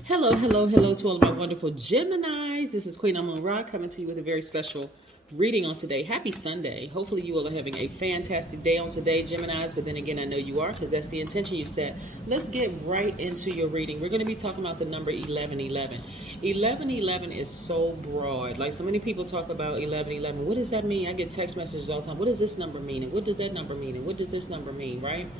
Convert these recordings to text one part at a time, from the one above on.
Hello, hello, hello to all of my wonderful Geminis. This is Queen Amun Ra coming to you with a very special reading on today. Happy Sunday. Hopefully you all are having a fantastic day on today, Geminis. But then again, I know you are because that's the intention you set. Let's get right into your reading. We're going to be talking about the number 1111. 1111 is so broad. Like so many people talk about 1111. What does that mean? I get text messages all the time. What does this number mean? And what does that number mean? And what does this number mean, right?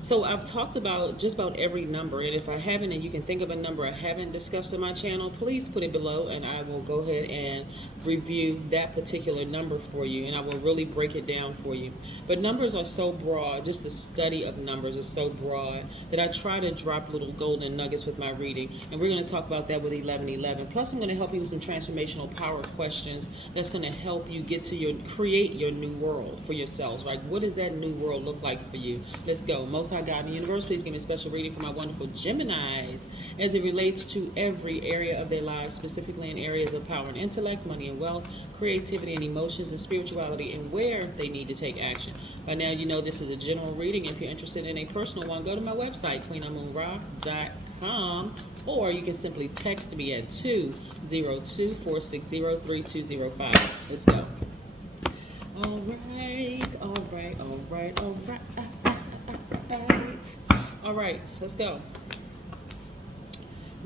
So I've talked about just about every number, and if I haven't, and you can think of a number I haven't discussed on my channel, please put it below, and I will go ahead and review that particular number for you, and I will really break it down for you. But numbers are so broad, just the study of numbers is so broad, that I try to drop little golden nuggets with my reading, and we're going to talk about that with 1111. Plus, I'm going to help you with some transformational power questions that's going to help you get to create your new world for yourselves, right? What does that new world look like for you? Let's go. Most High God in the universe, please give me a special reading for my wonderful Geminis as it relates to every area of their lives, specifically in areas of power and intellect, money and wealth, creativity and emotions, and spirituality, and where they need to take action. By now, you know this is a general reading. If you're interested in a personal one, go to my website, queenamunra.com, or you can simply text me at 202-460-3205. Let's go. All right, all right, all right, all right. All right, let's go.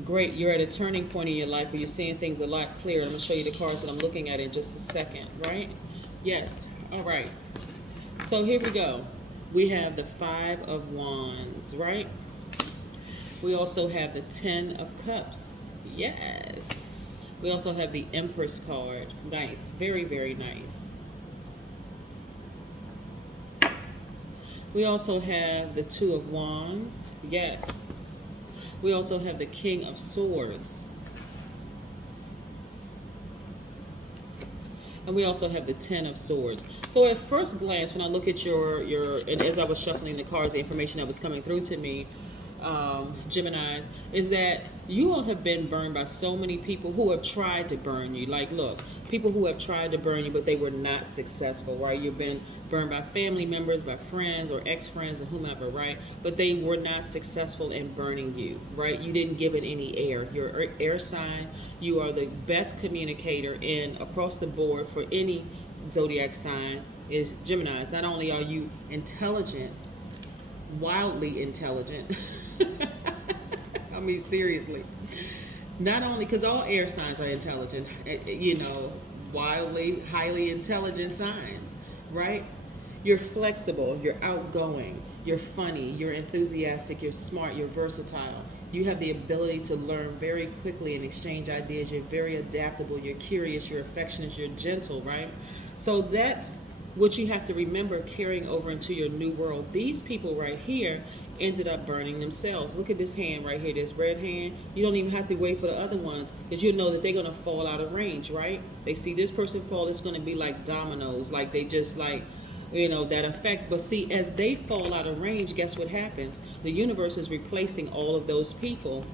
Great, you're at a turning point in your life where you're seeing things a lot clearer. I'm going to show you the cards that I'm looking at in just a second, right? Yes, all right. So here we go. We have the Five of Wands, right? We also have the Ten of Cups. Yes. We also have the Empress card. Nice, very, very nice. We also have the Two of Wands. Yes. We also have the King of Swords. And we also have the Ten of Swords. So at first glance, when I look at your and as I was shuffling the cards, the information that was coming through to me, Geminis, is that you all have been burned by so many people who have tried to burn you. Like, look, people who have tried to burn you, but they were not successful, right? You've been burned by family members, by friends or ex-friends or whomever, right? But they were not successful in burning you, right? You didn't give it any air. You're air sign. You are the best communicator in across the board for any zodiac sign is Geminis. Not only are you intelligent, wildly intelligent. I mean, seriously. Not only because all air signs are intelligent, wildly, highly intelligent signs, right? You're flexible, you're outgoing, you're funny, you're enthusiastic, you're smart, you're versatile. You have the ability to learn very quickly and exchange ideas. You're very adaptable, you're curious, you're affectionate, you're gentle, right? So that's what you have to remember carrying over into your new world. These people right here ended up burning themselves. Look at this hand right here, this red hand. You don't even have to wait for the other ones because you know that they're going to fall out of range, right? They see this person fall, it's going to be like dominoes, like they just that effect. But see, as they fall out of range, guess what happens? The universe is replacing all of those people,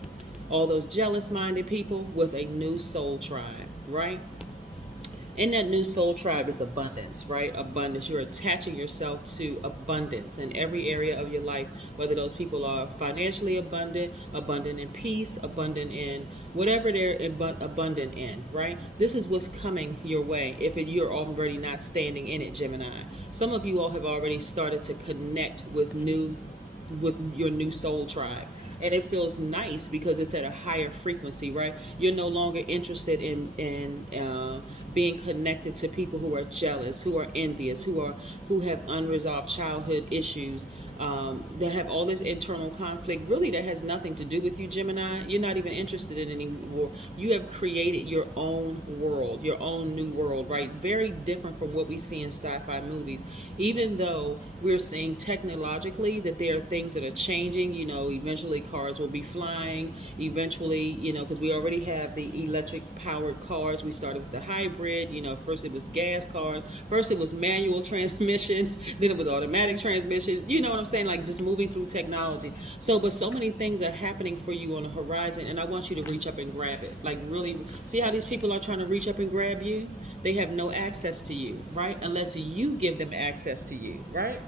all those jealous-minded people with a new soul tribe, right? In that new soul tribe is abundance, right? Abundance. You're attaching yourself to abundance in every area of your life, whether those people are financially abundant, abundant in peace, abundant in whatever they're abundant in, right? This is what's coming your way if you're already not standing in it, Gemini. Some of you all have already started to connect with your new soul tribe. And it feels nice because it's at a higher frequency, right? You're no longer interested in being connected to people who are jealous, who are envious, who have unresolved childhood issues, that have all this internal conflict, really that has nothing to do with you, Gemini. You're not even interested in anymore. You have created your own world, your own new world, right? Very different from what we see in sci-fi movies. Even though we're seeing technologically that there are things that are changing, eventually cars will be flying, eventually, because we already have the electric powered cars. We started with the hybrid, first it was gas cars, first it was manual transmission, then it was automatic transmission, you know what I'm saying? Like just moving through technology. But so many things are happening for you on the horizon, and I want you to reach up and grab it. Like really, see how these people are trying to reach up and grab you? They have no access to you, right? Unless you give them access to you, right?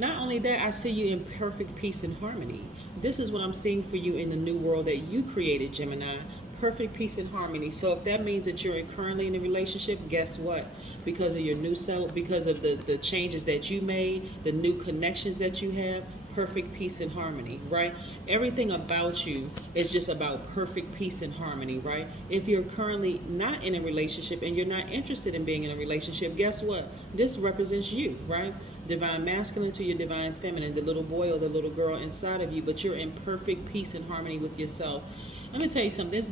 Not only that, I see you in perfect peace and harmony. This is what I'm seeing for you in the new world that you created, Gemini. Perfect peace and harmony. So if that means that you're currently in a relationship, guess what? Because of your new self, because of the changes that you made, the new connections that you have, perfect peace and harmony, right? Everything about you is just about perfect peace and harmony, right? If you're currently not in a relationship and you're not interested in being in a relationship, guess what? This represents you, right? Divine masculine to your divine feminine, the little boy or the little girl inside of you, but you're in perfect peace and harmony with yourself. Let me tell you something.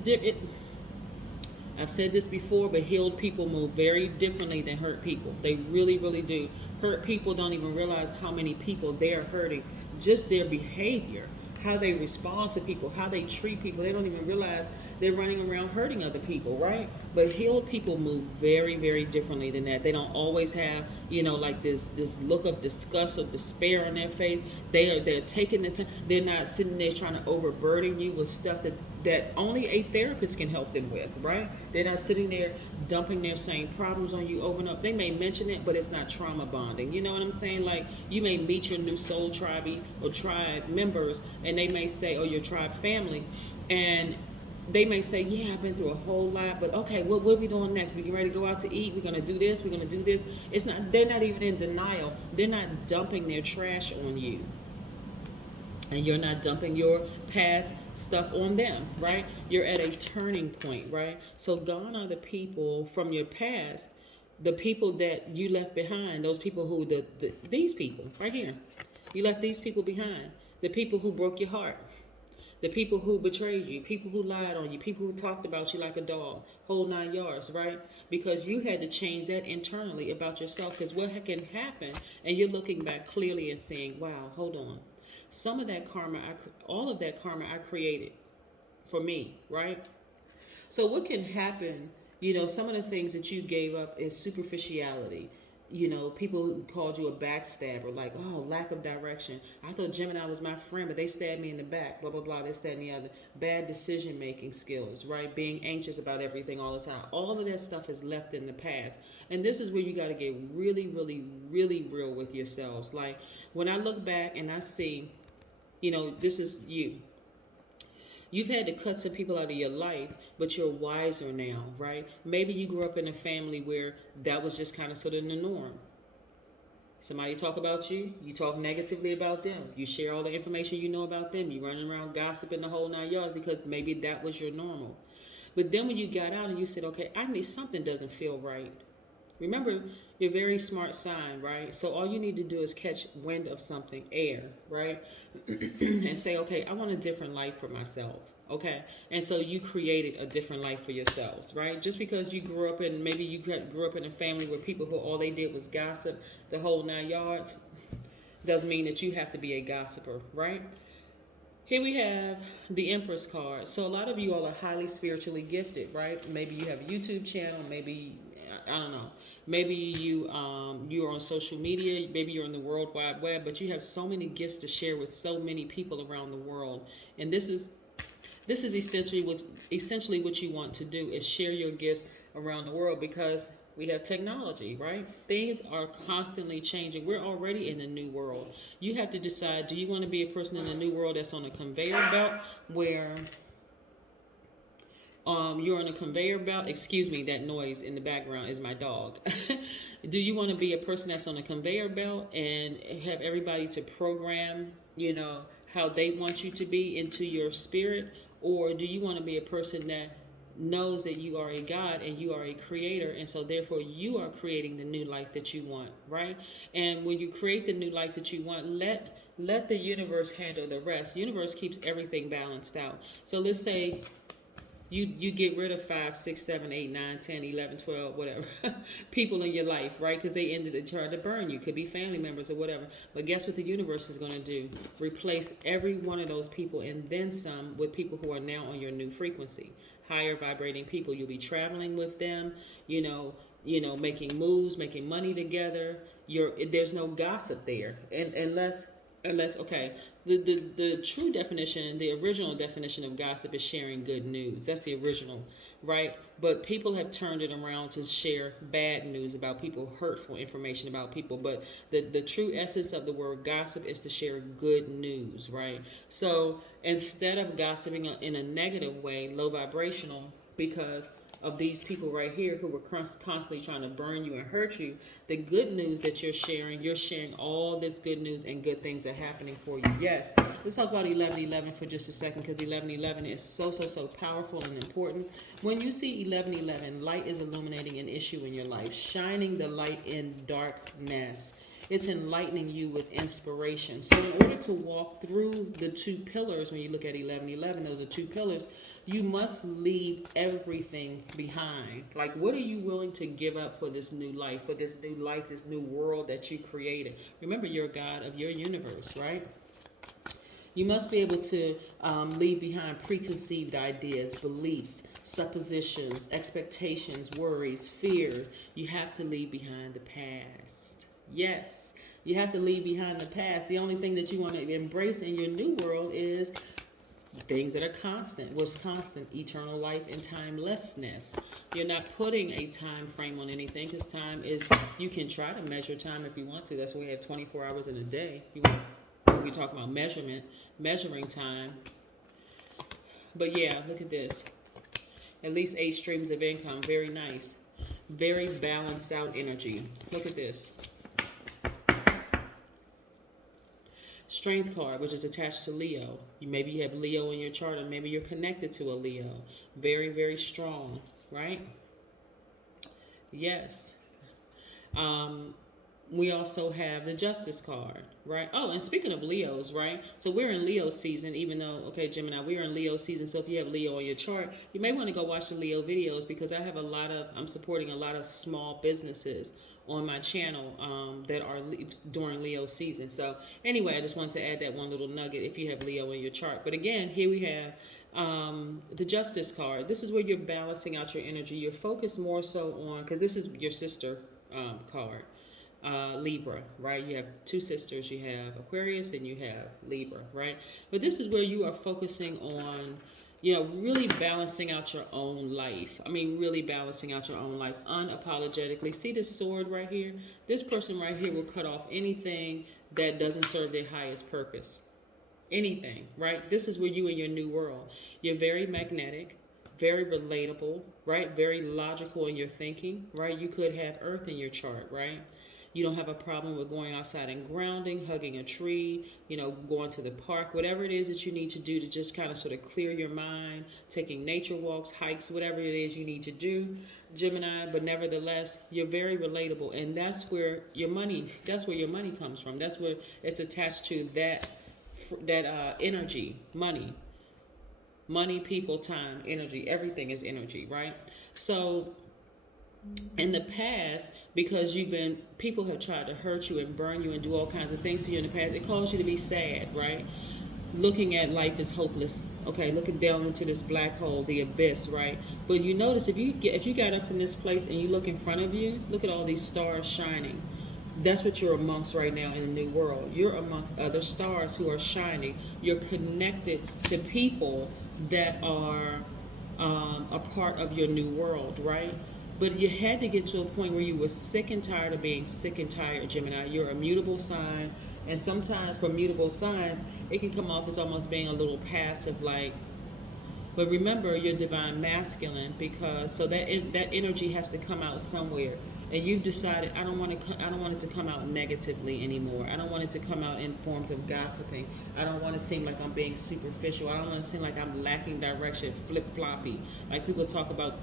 I've said this before, but healed people move very differently than hurt people. They really, really do. Hurt people don't even realize how many people they're hurting. Just their behavior, how they respond to people, how they treat people. They don't even realize they're running around hurting other people, right? But healed people move very, very differently than that. They don't always have, like this look of disgust or despair on their face. They're taking the time. They're not sitting there trying to overburden you with stuff that only a therapist can help them with, right? They're not sitting there dumping their same problems on you over and over. They may mention it, but it's not trauma bonding. You know what I'm saying? Like, you may meet your new soul tribe or tribe members, and they may say, or your tribe family, and they may say, yeah, I've been through a whole lot, but okay, what are we doing next? We get ready to go out to eat. We're going to do this. We're going to do this. They're not even in denial. They're not dumping their trash on you. And you're not dumping your past stuff on them, right? You're at a turning point, right? So gone are the people from your past, the people that you left behind, those people who, these people right here, you left these people behind, the people who broke your heart, the people who betrayed you, people who lied on you, people who talked about you like a dog, whole 9 yards, right? Because you had to change that internally about yourself. Because what can happen, and you're looking back clearly and saying, wow, hold on. Some of that karma, all of that karma I created for me, right? So what can happen, some of the things that you gave up is superficiality. People called you a backstabber, like, oh, lack of direction. I thought Gemini was my friend, but they stabbed me in the back, blah, blah, blah, this, that, and the other. Bad decision-making skills, right? Being anxious about everything all the time. All of that stuff is left in the past. And this is where you got to get really, really, really real with yourselves. Like, when I look back and I see, this is you. You've had to cut some people out of your life, but you're wiser now, right? Maybe you grew up in a family where that was just kind of sort of the norm. Somebody talk about you, you talk negatively about them. You share all the information you know about them. You running around gossiping the whole 9 yards because maybe that was your normal. But then when you got out and you said, okay, something doesn't feel right. Remember, you're a very smart sign, right? So all you need to do is catch wind of something, air, right? And say, okay, I want a different life for myself, okay? And so you created a different life for yourselves, right? Just because you grew up in, maybe you grew up in a family where people who all they did was gossip the whole 9 yards, doesn't mean that you have to be a gossiper, right? Here we have the Empress card. So a lot of you all are highly spiritually gifted, right? Maybe you have a YouTube channel, maybe, I don't know. Maybe you're on social media, maybe you're on the World Wide Web, but you have so many gifts to share with so many people around the world. And this is essentially what you want to do, is share your gifts around the world, because we have technology, right? Things are constantly changing. We're already in a new world. You have to decide, do you want to be a person in a new world that's on a conveyor belt where you're on a conveyor belt? Excuse me, that noise in the background is my dog. Do you want to be a person that's on a conveyor belt and have everybody to program, how they want you to be into your spirit? Or do you want to be a person that knows that you are a God and you are a creator, and so therefore you are creating the new life that you want, right? And when you create the new life that you want, let the universe handle the rest. The universe keeps everything balanced out. So let's say you get rid of 5, 6, 7, 8, 9, 10, 11, 12, whatever people in your life, right? Because they tried to burn you. Could be family members or whatever. But guess what the universe is going to do? Replace every one of those people and then some with people who are now on your new frequency, higher vibrating people. You'll be traveling with them, making moves, making money together. There's no gossip there, and unless okay, the true definition, the original definition of gossip is sharing good news. That's the original, right? But people have turned it around to share bad news about people, hurtful information about people. But the true essence of the word gossip is to share good news, right? So instead of gossiping in a negative way, low vibrational, because of these people right here who were constantly trying to burn you and hurt you, the good news that you're sharing all this good news and good things are happening for you. Yes, let's talk about 1111 for just a second, because 1111 is so powerful and important. When you see 1111, light is illuminating an issue in your life, shining the light in darkness. It's enlightening you with inspiration. So in order to walk through the two pillars, when you look at 1111, those are two pillars, you must leave everything behind. Like, what are you willing to give up for this new life, this new world that you created? Remember, you're a God of your universe, right? You must be able to leave behind preconceived ideas, beliefs, suppositions, expectations, worries, fear. You have to leave behind the past. Yes, you have to leave behind the past. The only thing that you want to embrace in your new world is things that are constant. What's constant? Eternal life and timelessness. You're not putting a time frame on anything, because time is, you can try to measure time if you want to. That's why we have 24 hours in a day. We talk about measuring time. But yeah, look at this. At least 8 streams of income. Very nice. Very balanced out energy. Look at this. Strength card, which is attached to Leo. Maybe you have Leo in your chart, or maybe you're connected to a Leo. Very, very strong, right? Yes. We also have the Justice card, right? Oh, and speaking of Leos, right? So we're in Leo season, even though, okay, Gemini, we're in Leo season. So if you have Leo on your chart, you may want to go watch the Leo videos, because I'm supporting a lot of small businesses on my channel that are during Leo season. So anyway, I just wanted to add that one little nugget if you have Leo in your chart. But again, here we have the Justice card. This is where you're balancing out your energy. You're focused more so on, because this is your sister card, Libra, right? You have 2 sisters. You have Aquarius and you have Libra, right? But this is where you are focusing on, really balancing out your own life. I mean, really balancing out your own life unapologetically. See this sword right here? This person right here will cut off anything that doesn't serve their highest purpose. Anything, right? This is where you in your new world. You're very magnetic, very relatable, right? Very logical in your thinking, right? You could have Earth in your chart, right? You don't have a problem with going outside and grounding, hugging a tree, going to the park, whatever it is that you need to do to just kind of sort of clear your mind, taking nature walks, hikes, whatever it is you need to do, Gemini. But nevertheless, you're very relatable, and that's where your money comes from. That's where it's attached to that energy, money, people, time, energy. Everything is energy, right? So in the past, because people have tried to hurt you and burn you and do all kinds of things to you in the past, it caused you to be sad, right? Looking at life as hopeless. Okay, looking down into this black hole, the abyss, right? But you notice if you got up from this place and you look in front of you, look at all these stars shining. That's what you're amongst right now in the new world. You're amongst other stars who are shining. You're connected to people that are a part of your new world, right? But you had to get to a point where you were sick and tired of being sick and tired, Gemini. You're a mutable sign. And sometimes for mutable signs, it can come off as almost being a little passive, like, but remember, you're divine masculine, because so that energy has to come out somewhere. And you've decided, I don't want it to come out negatively anymore. I don't want it to come out in forms of gossiping. I don't want to seem like I'm being superficial. I don't want to seem like I'm lacking direction, flip-floppy. Like people talk about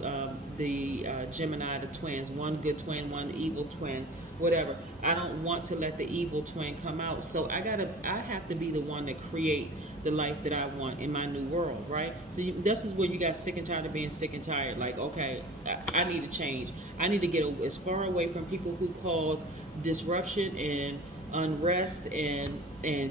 the Gemini, the twins, one good twin, one evil twin, whatever. I don't want to let the evil twin come out. So I have to be the one that create the life that I want in my new world, right? So this is where you got sick and tired of being sick and tired. Like, okay, I need to change. I need to get as far away from people who cause disruption and unrest and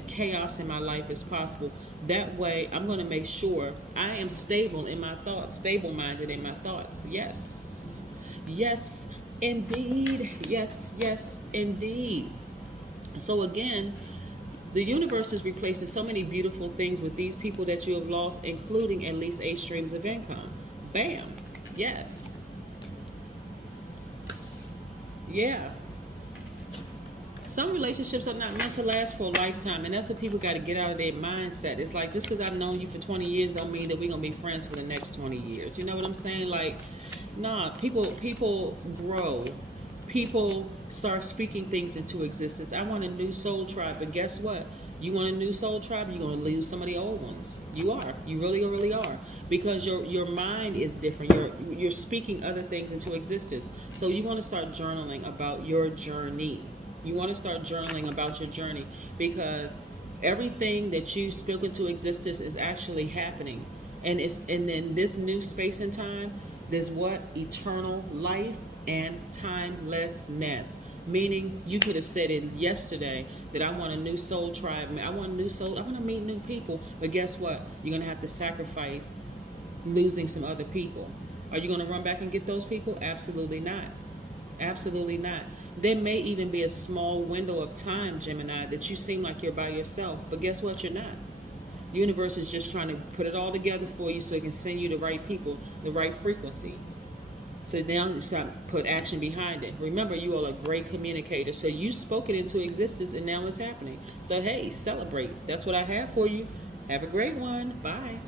chaos in my life as possible. That way, I'm going to make sure I am stable in my thoughts, stable-minded in my thoughts. Yes, yes, indeed. Yes, yes, indeed. So again, The universe is replacing so many beautiful things with these people that you have lost, including at least 8 streams of income. Bam. Yes. Yeah. Some relationships are not meant to last for a lifetime, and that's what people got to get out of their mindset. It's like, just because I've known you for 20 years don't mean that we're going to be friends for the next 20 years. You know what I'm saying? Like, nah, people grow. People start speaking things into existence. I want a new soul tribe, but guess what? You want a new soul tribe, you're going to lose some of the old ones. You are. You really, really are. Because your mind is different. You're speaking other things into existence. So you want to start journaling about your journey. You want to start journaling about your journey, because everything that you spoke into existence is actually happening. And in this new space and time, there's what? Eternal life and timelessness. Meaning, you could have said it yesterday that I want a new soul tribe. I want a new soul. I want to meet new people. But guess what? You're going to have to sacrifice losing some other people. Are you going to run back and get those people? Absolutely not. Absolutely not. There may even be a small window of time, Gemini, that you seem like you're by yourself. But guess what? You're not. The universe is just trying to put it all together for you so it can send you the right people, the right frequency. So now it's time to put action behind it. Remember, you are a great communicator. So you spoke it into existence, and now it's happening. So, hey, celebrate. That's what I have for you. Have a great one. Bye.